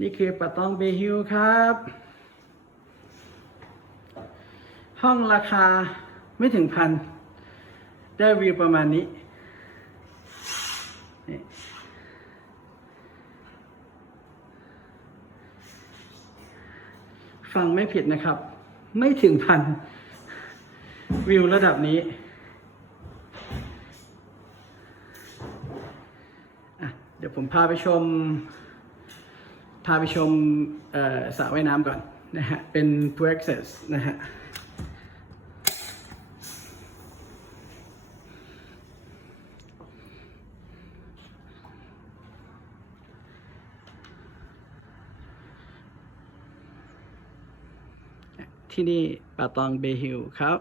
นี่คือปะตองเบฮิวครับ ห้องราคาไม่ถึงพัน ได้วิวประมาณนี้ ฟังไม่ผิดนะครับ ไม่ถึงพัน วิวระดับนี้เดี๋ยวผมพาไปชม พาไปชมสระว่ายน้ำก่อนนะฮะ เป็น two access นะฮะ ที่นี่ป่าตองเบฮิลครับ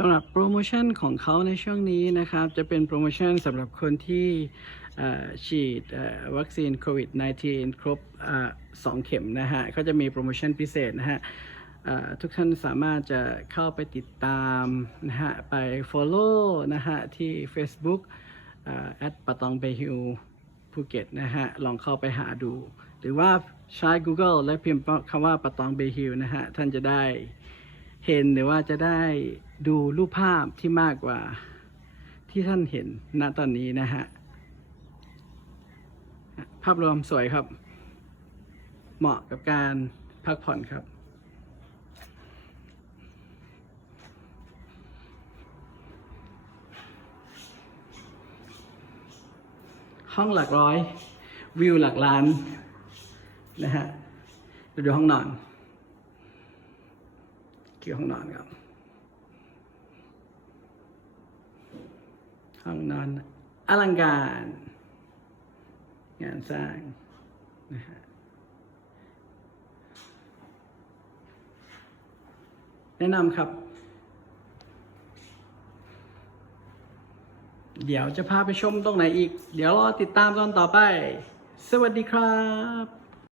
สำหรับโปรโมชั่นของเขาในช่วงนี้นะครับ จะเป็นโปรโมชั่นสำหรับคนที่ฉีดวัคซีนโควิด -19 ครบสองเข็มนะฮะเขาจะมีโปรโมชั่นพิเศษนะฮะทุกท่านสามารถจะเข้าไปติดตามนะฮะไป follow นะฮะที่ Facebook แอดปะตองเบฮิวภูเก็ตนะฮะลองเข้าไปหาดู หรือว่าใช้ Google และพิมพ์คำว่าปะตองเบฮิวนะฮะท่านจะได้เห็นหรือว่าจะได้ ดูรูปภาพที่มากกว่าที่ท่านเห็นณตอนนี้นะฮะ ภาพรวมสวยครับ เหมาะกับการพักผ่อนครับ ห้องหลักร้อย วิวหลักล้านนะฮะดูห้องนอน คือห้องนอนครับ ห้องนอนอลังการ งานสร้างนะฮะแนะนำครับ เดี๋ยวจะพาไปชมตรงไหนอีก เดี๋ยวรอติดตามตอนต่อไป สวัสดีครับ